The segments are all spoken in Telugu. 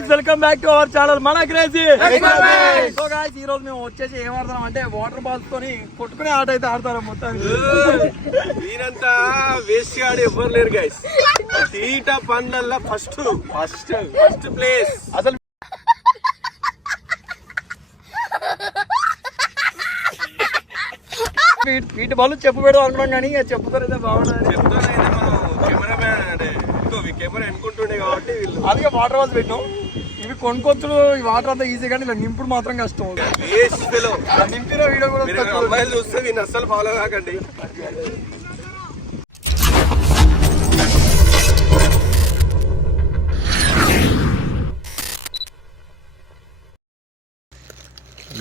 guys, welcome back to our channel Mana Crazy. So guys, ఈ రోజు మేము వచ్చేసి ఏం ఆడతాం అంటే వాటర్ బాల్స్ తోని కొట్టుకునే ఆట అయితే ఆడతారు మొత్తానికి. మీరంతా వేస్ట్ ఆడి ఎవ్వరు లేరు గైస్. తీట పండ్లల్లో ఫస్ట్ ప్లేస్ అసలు. వీటి బాల్ చెప్పు పెడదాం అనుకున్నాం కానీ చెప్పుతారు అయితే బాగుంటుంది. చెప్తానైతే మనం కెమెరామ్యాన్ అంటే కెమెరా అనుకుంటుండే కాబట్టి అందుకే వాటర్ బాల్స్ పెట్టినాం. ఇవి కొనుక్కొచ్చుడు ఈ వాటర్ అంతా ఈజీ కానీ ఇలా నింపుడు మాత్రం కష్టం. నింపిన వీడియో కూడా అమ్మాయిలు చూస్తే నేను అస్సలు ఫాలో కాకండి.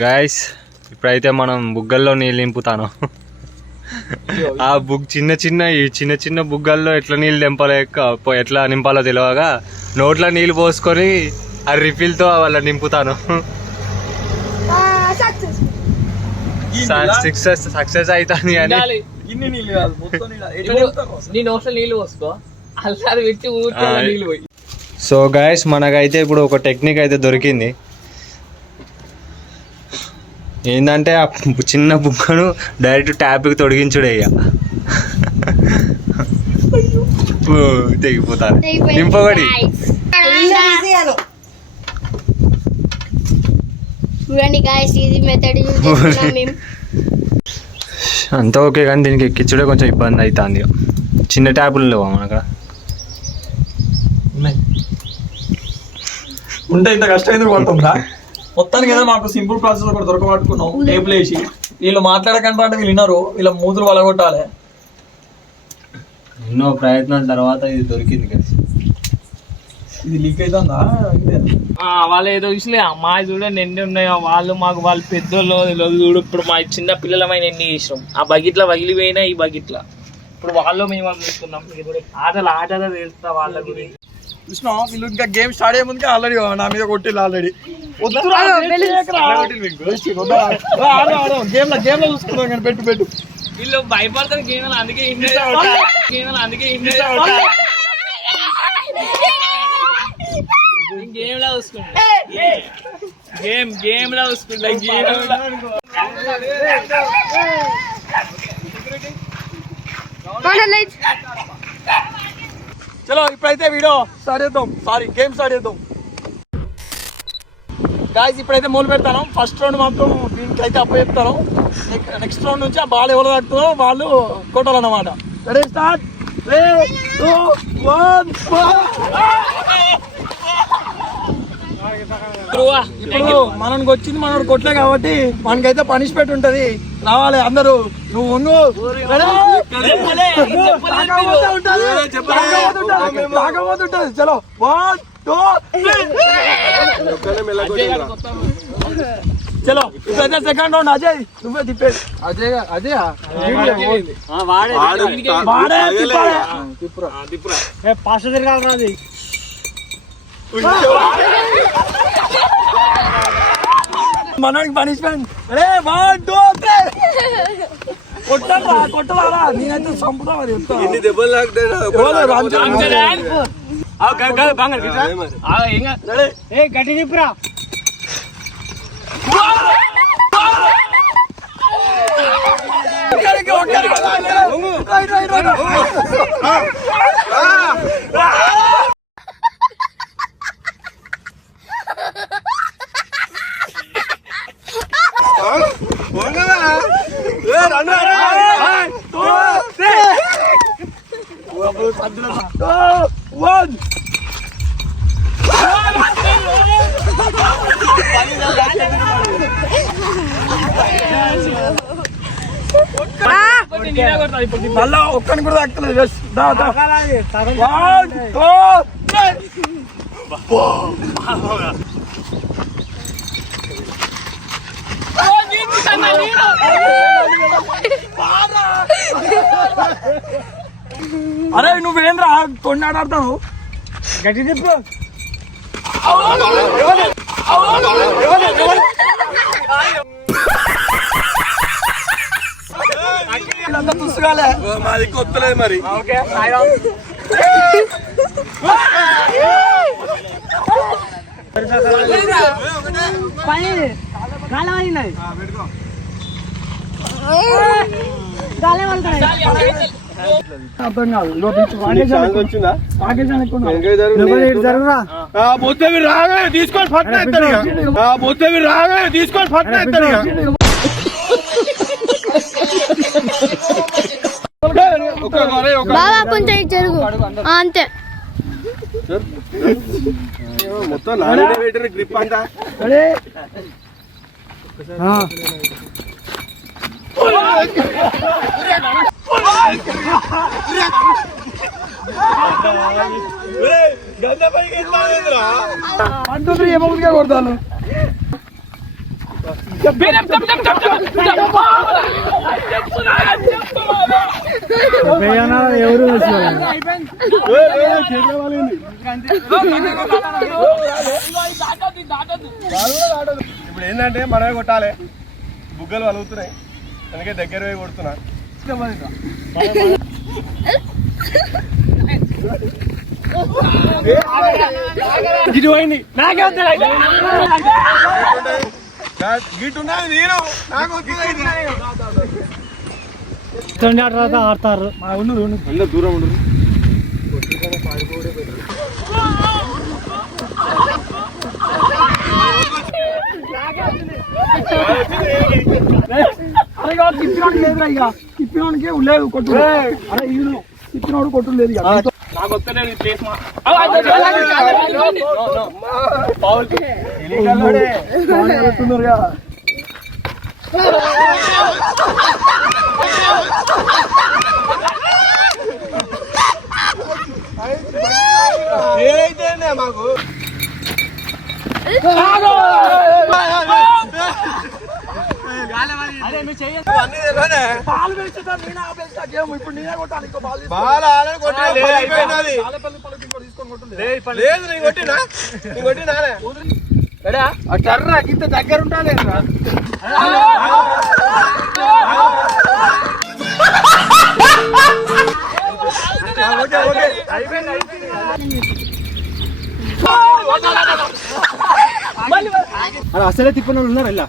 గాయస్ ఇప్పుడైతే మనం బుగ్గల్లో నీళ్ళు నింపుతాను. ఆ చిన్న చిన్న బుగ్గల్లో ఎట్లా నీళ్ళు ఎట్లా నింపాలో తెలియగా నోట్లో నీళ్ళు పోసుకొని ఆ రిఫిల్తో వాళ్ళ నింపుతాను. సక్సెస్ అవుతాను అని సో గాయస్ మనకైతే ఇప్పుడు ఒక టెక్నిక్ అయితే దొరికింది. ఏంటంటే ఆ చిన్న బుక్కను డైరెక్ట్ ట్యాప్కి తొడిగించుడే ఇక తెగిపోతాను. నింపబడి అంతా ఓకే కానీ దీనికి ఎక్కించుడే కొంచెం ఇబ్బంది అవుతుంది. చిన్న ట్యాపులు లేవా మనకు ఉంటే ఇంత కష్టం ఎందుకు పడుతుందా? మొత్తానికి ఏదో మాకు సింపుల్ ప్రాసెస్ ఒకటి దొరకబట్టుకున్నాం. టేబుల్ వేసి వీళ్ళు మాట్లాడకంటే అంటే వీళ్ళు విన్నారు, వీళ్ళ మూతులు వలగొట్టాలి. ఎన్నో ప్రయత్నాల తర్వాత ఇది దొరికింది కదా. ఇది లీక్ అవుతుందా? వాళ్ళు ఏదో చూసలే అమ్మాయి చూడండి ఎన్ని ఉన్నాయో. వాళ్ళు పెద్దోళ్ళు చూడు. ఇప్పుడు మా చిన్న పిల్లలమైన ఎన్ని చేసినాం. ఆ బకెట్ల పగిలిపోయినా ఈ బకెట్ల ఇప్పుడు వాళ్ళు మేము చూస్తున్నాం. ఆటలు తెలుస్తా వాళ్ళ గురించి. చూసినా వీళ్ళు ఇంకా గేమ్ స్టార్ట్ అయ్యే ముందుకే ఆల్రెడీ నా మీద కొట్టిల్లు. ఆల్రెడీ గేమ్ లో చూసుకున్నాం కానీ పెట్టు వీళ్ళు భయపడతారు గేమ్. అందుకే గేమ్ లో చూసుకుంటా. గేమ్ లో చూసుకుంటా. చలో ఇప్పుడైతే వీడియో స్టార్ట్ చేద్దాం. గేమ్ స్టార్ట్ చేద్దాం. గాయస్ ఇప్పుడైతే మొదలు పెడతాను. ఫస్ట్ రౌండ్ మాత్రం దీనికి అయితే అప్పు చెప్తాను. నెక్స్ట్ రౌండ్ నుంచి ఆ బాల్ ఎవరు తాకుతుందో వాళ్ళు కొట్టాలన్నమాట. Ready start. 3, 2, 1. ఇప్పుడు మనకి వచ్చింది మనోడు కొట్లే కాబట్టి మనకైతే పనిష్మెంట్ ఉంటది. రావాలి అందరూ. నువ్వు ఉంటది. చలో 1, 2, 3. చలో ఇప్పుడైతే సెకండ్ రౌండ్. అజయ్ నువ్వే తిప్పేది. అజయ్ పాస్ తిరగాలి రాది. మనకి పనిష్మెంట్. 1, 2, 3. కొట్టరా నేనైతే చంపుతా. మరి ఎన్ని దెబ్బలు గట్టి తిప్పురా. మళ్ళా ఒక్కని కూడా తాకుతలేదు. 1, 2, 3. అరే నువ్వేంద్రా తొండాడుతావు? గట్టి చెప్పు. మాది కొత్తలేదు మరి. అర్థం కాదు. ఇగో తీసుకో. వచ్చిందా పాకిస్తాన్ ఎక్కువ ఉన్నా. పోతే రాగా తీసుకొని పట్టిన పోతే రాగా తీసుకొని పట్టిన బాబా కొంచెం ఇటు జరుగు అంతే మొత్తం నాలుగు పెట్టిన గ్రిప్ అంతా రెడీ? అంటుంది ఏమవుతుందిగా కొడతాను. ఎవరు ఇప్పుడు ఏంటంటే మనమే కొట్టాలి. బుగ్గలు వలుగుతున్నాయి అందుకే దగ్గర పోయి కొడుతున్నా. ఇటు పోయింది. నాకే గిట్టున్నది నేను నాకు ఆడతారు. అందరు దూరం ఉండరు. అరే తిప్పినోడికి లేదురా. ఇక తిప్పినోడికి లేదు కొట్టు. అరే ఇల్లు తిప్పినోడు కొట్టు లేదు. ఇక నాకు వస్తలేదు ప్లేస్ పెడుతున్నారుగా. ఏదైతే మాకు బాల్ వేస్తా నేను ఆపేస్తా గేమ్. ఇప్పుడు నేనే కొట్టాలి. ఇంకో బాల్ బాగా లేదు నేను కొట్టినా నేను కొట్టినానే చర్రా గింత దగ్గర ఉండాలి. అసలే తిప్పిన వాళ్ళు ఉన్నారు ఇలా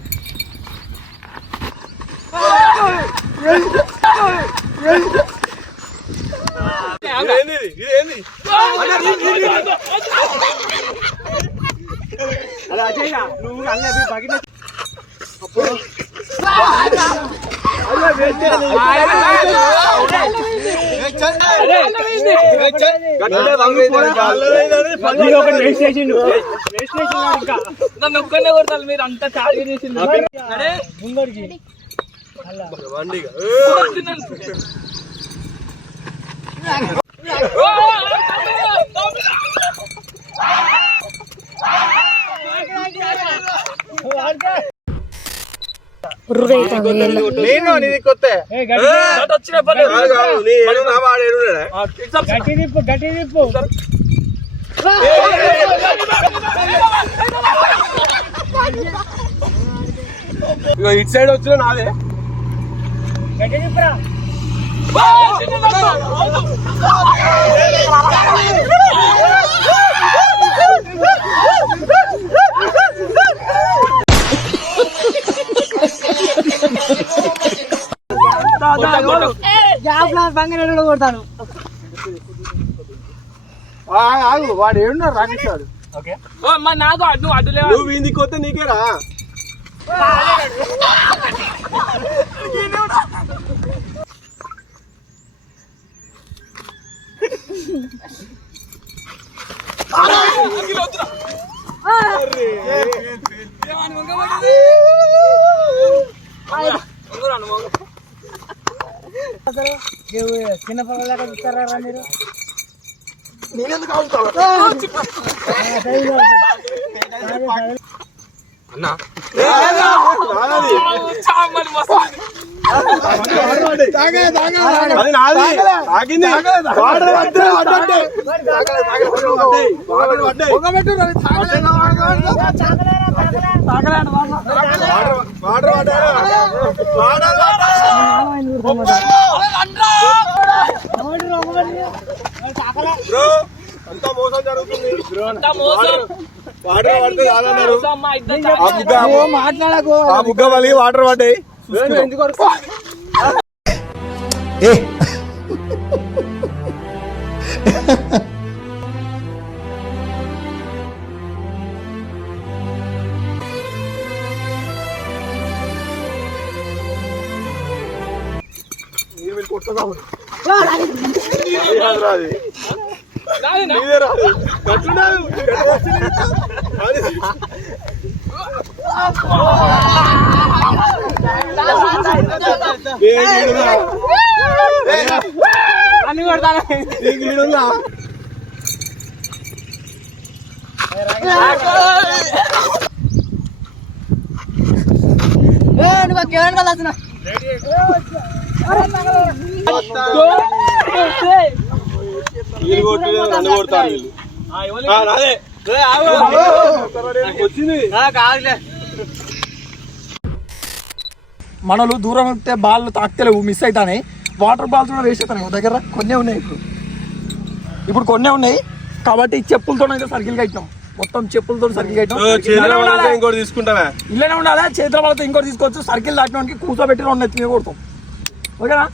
అలా అజయ్ నువ్వు అన్నీ బగిన నన్ను ఒక్కనే కొడతారు మీరు అంతా చాలు చేసింది ముందడికి నేను నీది కొత్త వచ్చిన పర్లేదు గట్టి తిప్పు. ఇటు సైడ్ వచ్చిన నాదే గట్టి తిప్పురా. కొడతాను. వాడు ఏడున్నాడు రాకేశాడు. నాకు అడ్డు అడ్డులే నువ్వు వీంది కొత్త నీకేరా చిన్న పగలాగా ఇస్తారా మీరు? అన్నా అది నాది ఆగింది అంతా మోసం జరుగుతుంది. వాటర్ పడితే చాలన్నారు. అమ్మా, ఇద్దరు ఆ బుగ్గ మళ్ళీ వాటర్ పడ్డాయి. మనలు దూరం ఉంటే బాల్ తాకుతలేవు, మిస్ అవుతాయి. వాటర్ బాల్స్ కూడా వేస్ట్ అవుతాయి దగ్గర. కొన్నే ఉన్నాయి ఇప్పుడు కొన్నే ఉన్నాయి కాబట్టి చెప్పులతో అయితే సర్కిల్ కట్టినాం. మొత్తం చెప్పులతో సర్కిల్ కట్టినాం. ఇంకోటి తీసుకుంటావా? ఇల్లనే ఉండాలి. చేతుల వాళ్ళతో ఇంకోటి తీసుకోవచ్చు. సర్కిల్ దాటినానికి కూర్చోబెట్టి 2 ఎత్తి మీద కొడతాం. ఓకేనా?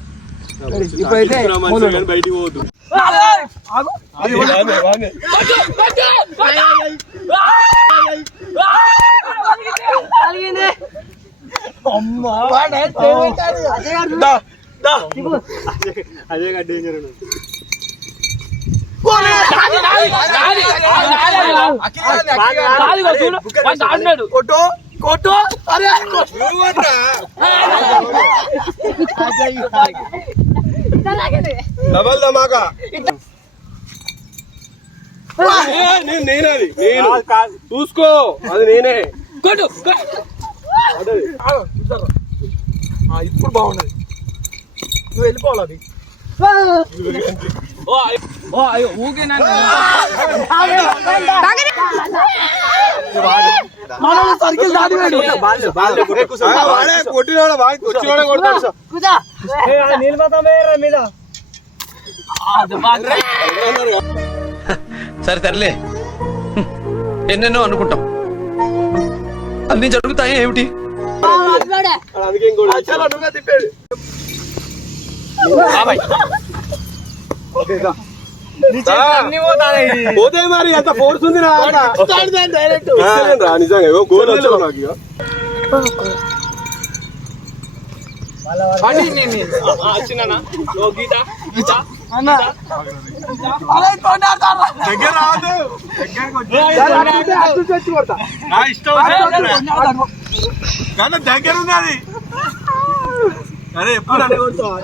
ఇప్పుడైతే బయటికి పోవద్దు. అదే డేంజర్. డబల్ ధమాకా. నేనది నేను చూసుకో, అది నేనే. ఇప్పుడు బాగున్నది. నువ్వు వెళ్ళిపోవాలి. అది సర్కిల్ దాటినాడు. కొట్టినోడ వచ్చినోడ కొడతాడు. సరే తరలే, ఎన్నెన్నో అనుకుంటాం, అన్ని జరుగుతాయి ఏమిటి? అందుకే ఇంకోటి తిప్పాడు. పోతే మరి అంత ఫోర్స్ ఉంది నిజంగా. గోల్ వచ్చావు నాకు. దగ్గర రావద్దు. కానీ దగ్గర ఉంది అది. అరే ఎప్పుడు అనే కొడతావా?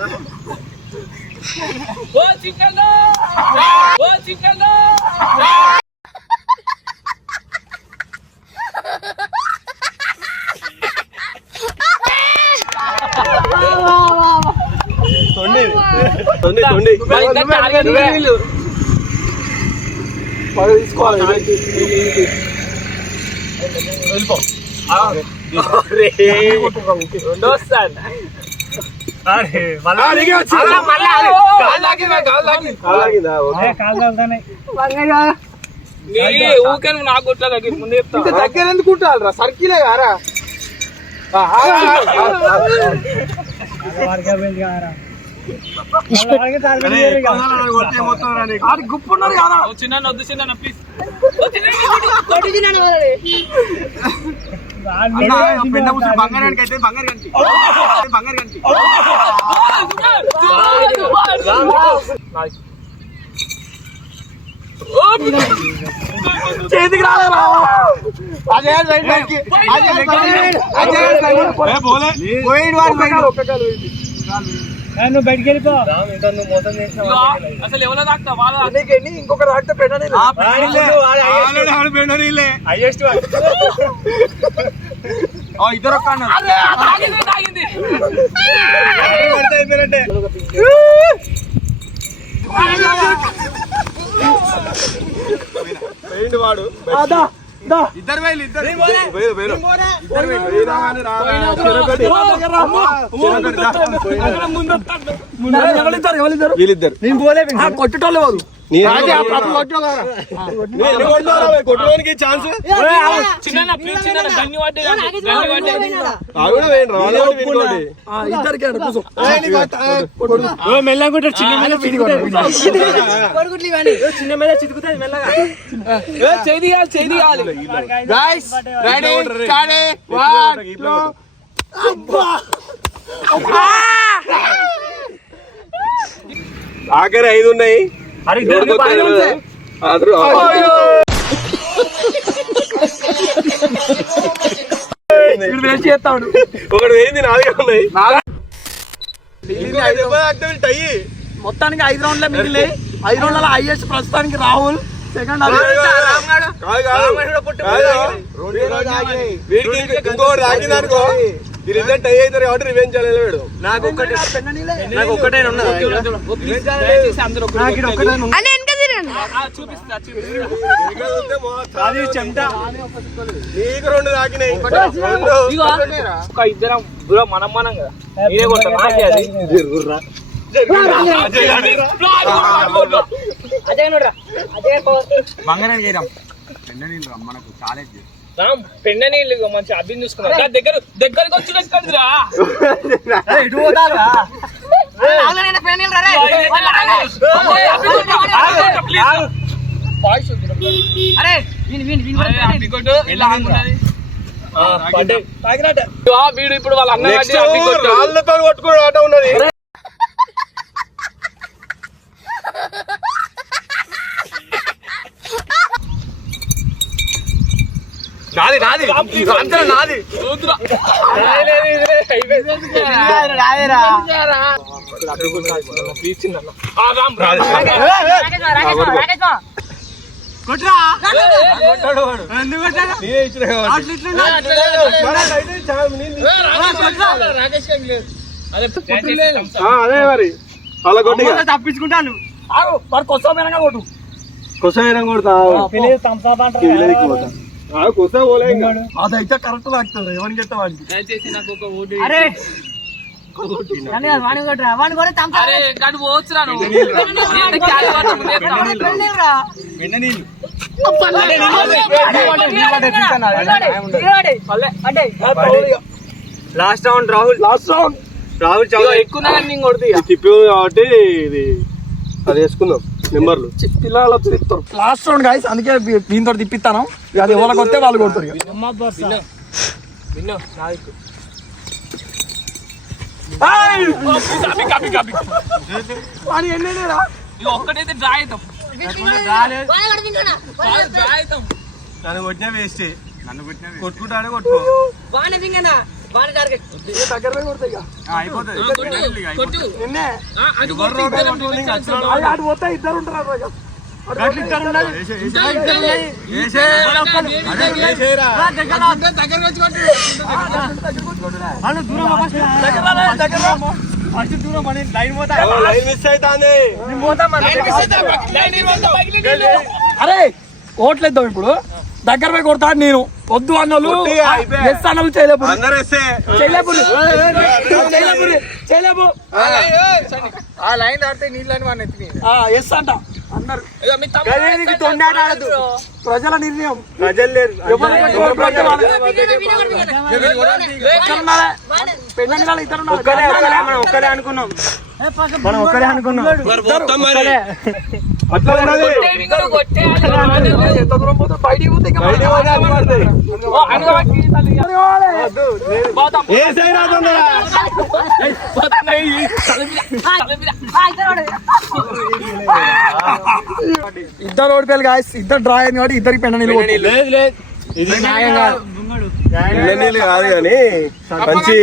ఊకే నాకు ముందు చెప్తా. దగ్గర ఎందుకుంటారా? సర్కిలే కారా? గుప్పున్నారు కదా. చిన్న వద్దు చిన్న ప్లీజ్. బంగారానికి అయితే బంగారు కంటి బంగారు కంటి. చేతికి రాలేరా? బయటికి వెళ్ళిపో. అసలు ఎవరో తాకుతా వాళ్ళ ఇంకొక తాకితే పెట్టని ఇద్దరు తాగింది. వాడు ఇద్దరు వేలు వీళ్ళిద్దరు కొట్టేటోళ్ళు కొట్టుకోనికి ఛాన్స్ చిన్న ప్లీజ్ చిన్న గన్ని పడ్డే ఇద్దరికి చేయాలి ఆఖరి 5 ఉన్నాయి. ఒకటి వేయింది 4 ఉన్నాయి. మొత్తానికి 5 రౌండ్లే మిగిలినాయి. 5 రౌండ్ల హైయెస్ట్ ప్రస్తుతానికి రాహుల్, సెకండ్ వీడికి ఇంకోటి తాకిందనుకో వీళ్ళిద్దరు టై అవుతారు కాబట్టి రివెంజ్ చేయాలి. వీడు నాకు ఒక్కటే నీకు 2 తాకినాయి. ఇద్దరం బ్రో మనం కదా మీరే కొట్టారు. పెండ నీళ్ళు మంచి అభిని చూసుకున్నా దగ్గరికి వచ్చి వీడు ఇప్పుడు వాళ్ళ అన్న రాళ్ళతో కొట్టుకునే ఆట ఉన్నది. నాది నాది నాది అదే మరి అలా కొట్టి తప్పించుకుంటాను. కొత్త కొట్టు కొసైనా కొడతా కొస పోలే అదైతే కరెక్ట్ లాగుతుంది. ఎవరికి చెప్తా వాడికి దయచేసి నాకు ఒక ఓటు. అరే లాస్ట్ రౌండ్ రాహుల్ ఎక్కువ కొడుతుంది. తిప్పి కాబట్టి ఇది అది వేసుకుందాం నెంబర్లు పిల్లలు తిప్పుతారు. లాస్ట్ రౌండ్ గాయస్, అందుకే దీంతో తిప్పిస్తాను. అది ఎవరికి వస్తే వాళ్ళు కొడతారు. ఒక్కటైతే డ్రా అవుతాం. నన్ను కొట్టినా వేస్ట్. నన్ను కొట్టుకుంటాడే కొట్టుకో పోతే ఇద్దరు ఉంటారు. అరే ఓట్లేద్దాం ఇప్పుడు. దగ్గర పోయి కొడతాడు నేను. వద్దు అన్నోళ్ళు ఎస్ అన్నోళ్ళు చేయలేపు లైన్ దాటితే నీళ్ళని వాడిని ఎత్తి ఎస్ అంట అందరు. ప్రజల నిర్ణయం. ప్రజలు లేరు. ఒక్కడే అనుకున్నాం. మనం ఒక్కడే అనుకున్నాం. ఎంత దూరం పోతే బయటికి పోతే ఇద్దరు ఓడిపోయారు గాయస్. ఇద్దరు డ్రా అయింది కాబట్టి ఇద్దరికి పెండ నీళ్ళు. నీళ్ళు కాదు కానీ మంచి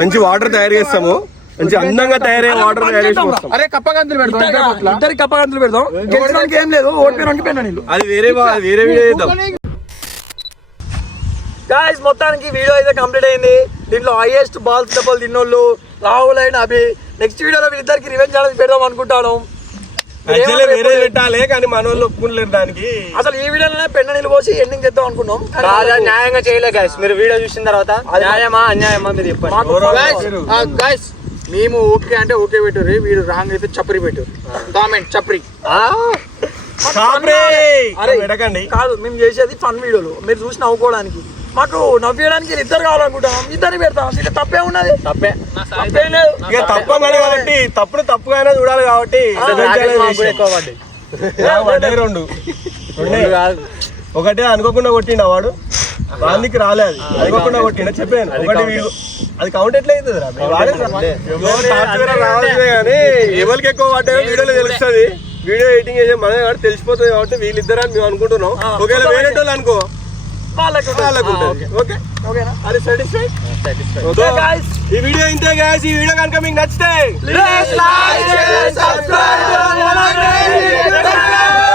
మంచి వాటర్ తయారు చేస్తాము. మంచి అందంగా తయారయ్యే వాటర్ తయారు చేస్తాం. అరే కప్పగంతులు పెడతాం. ఇద్దరికి కప్పగంతులు పెడతాం. గెలిచడానికి ఏం లేదు, ఓడిపోయినానికి పెండ నీళ్ళు. అది వేరే వేరే వీడియో చేద్దాం. గాయస్ మొత్తానికి వీడియో అయితే కంప్లీట్ అయింది. దీంట్లో హైయెస్ట్ బాల్స్ డబ్బులు తిన్నోళ్ళు రాహుల్ అండ్ అభి. నెక్స్ట్ వీడియోలో వీళ్ళిద్దరికి రివెంజ్ ఛాలెంజ్ పెడదాం అనుకుంటాను. వేరే పెట్టాలి కానీ మన వాళ్ళు ఒప్పుకోలేరు దానికి. అసలు ఈ వీడియోలోనే పెండ నీళ్ళు పోసి ఎండింగ్ చేద్దాం అనుకున్నాం. న్యాయంగా చేయలే గాయస్. మీరు వీడియో చూసిన తర్వాత న్యాయమా అన్యాయమా మీరు చెప్పండి. మేము ఓకే అంటే ఓకే పెట్టారు. వీడు రాంగ్ అయితే చప్పరి పెట్టారు. కామెంట్ చప్పరి. అరే పెట్టకండి. కాదు, మేము చేసేది ఫన్ వీడియోలు, మీరు చూసి నవ్వుకోవడానికి. మాకు నవ్వేయడానికి ఇద్దరు కావాలనుకుంటాం, ఇద్దరిని పెడతాం. ఇక తప్పే ఉన్నది, తప్పేం లేదు. ఇక తప్పగానే కాబట్టి తప్పుగానే చూడాలి కాబట్టి రెండు ఒకటే అనుకోకుండా కొట్టిండు వాడు, వానికి రాలే, అది అనుకోకుండా కొట్టిండ చెప్పాను. ఒకటి అది కౌంట్ ఎట్లా అవుతుంది రావాల్సిందే కానీ ఎవరికి ఎక్కువ పడ్డాయో వీడియోలో తెలుస్తుంది. వీడియో ఎడిటింగ్ చేసే మన కాబట్టి తెలిసిపోతుంది కాబట్టి వీళ్ళిద్దరు అని మేము అనుకుంటున్నాం. ఒకవేళ వేరే వాళ్ళు అనుకో వాళ్ళకు ఓకే ఓకేనా? అది సాటిస్ఫైడ్. ఈ వీడియో ఇంతే గాయ్స్. ఈ వీడియో కనుక మీకు నచ్చితే Please like, share, subscribe to our channel.